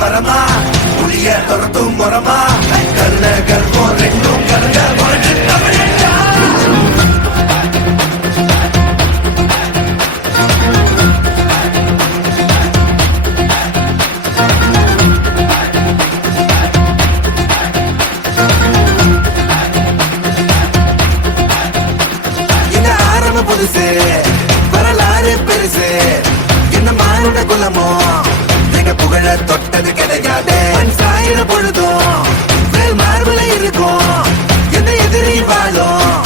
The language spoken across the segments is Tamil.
வரமா புளிய துரத்தும் முறமா கருண கர்ப்பம் ரெண்டும் கருங்க இந்த ஆரம்ப புதுசு வரலாறு பெருசு என்ன மானுட குலமோ புகழ தொட்டது கிடையாது சாயிர பொழுதும் மார்புல இருக்கும் எந்த எதிரி வாழும்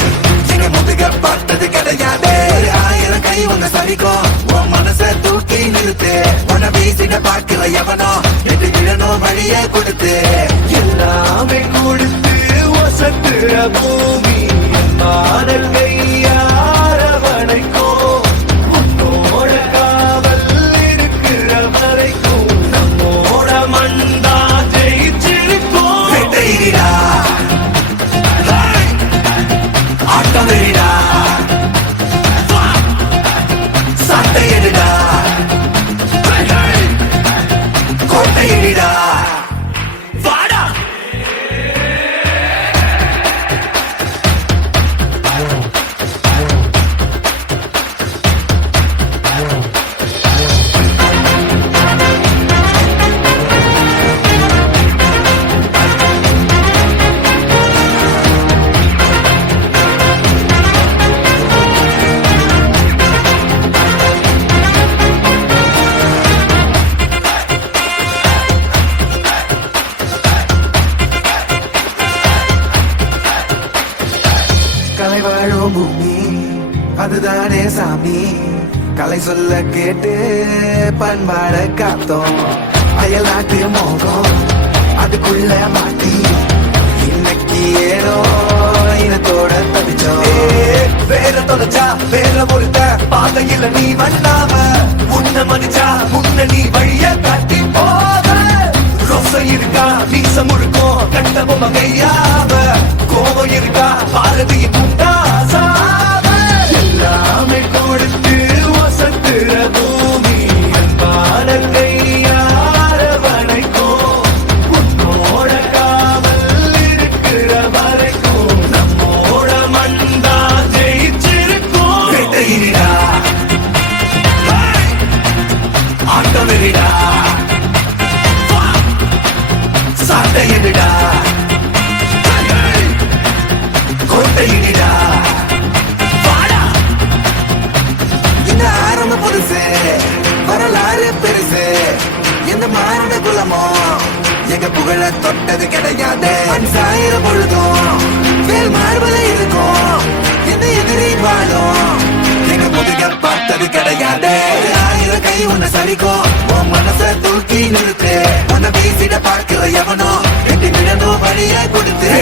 எங்க முதுக பார்த்தது கிடையாது 1000 கை உங்க சரிக்கும் உன் மனச தூக்கி நிறுத்து உன வீசிட பார்க்கல எவனோ எட்டு கிழனோ வழிய கொடுத்து எல்லாமே கொடுத்து வசத்துற பூமி மாடல் கையார வணைக்கும் கலை வாழும் பூமி அதுதானே சாமி கலை சொல்ல கேட்டு பண்பாட காத்தோம் அயல்நாட்டு மோகம் அதுக்குள்ள மாட்டி இன்னைக்கு ஏனோ இனத்தோட தவிச்சோம் வேற தொலைச்சா வேற ஒருத்த பாதையில நீ வண்ணாம உன்ன மதிச்சா முன்ன நீ வழிய காட்டி போவ ரோசை இருக்கா வீச முழுக்கும் கண்ட பொம்மை கையாவ கோபம் இருக்கா பாரதியின் முண்டாசாவ எல்லாமே கொடுத்து வசத்துற பூமி அன்பான கையார வணைக்கும் உன்னோட காவல் இருக்கிற வரைக்கும் நம்மோட மண்டா ஜெயிச்சிருக்கும் கேட்டீரா ஆட்டமிடா சாட்டையிடா கோட்டையிடா இந்த ஆரம்ப புதுசு வரலாறு பெருசு எந்த மானுட குலமோ எங்க புகழ தொட்டது கிடையாது சாயிர பொழுதும் வேல் மார்பல இருக்கும் எந்த எதிரி வாழும் எங்க முதுக பார்த்தது கிடையாது 1000 கை உன்னை சரிக்கும் உன் மனச தூக்கி நிறுத்து உன்னை வீசிட பார்க்கல எவனோ எட்டு விடனோ வழிய கொடுத்து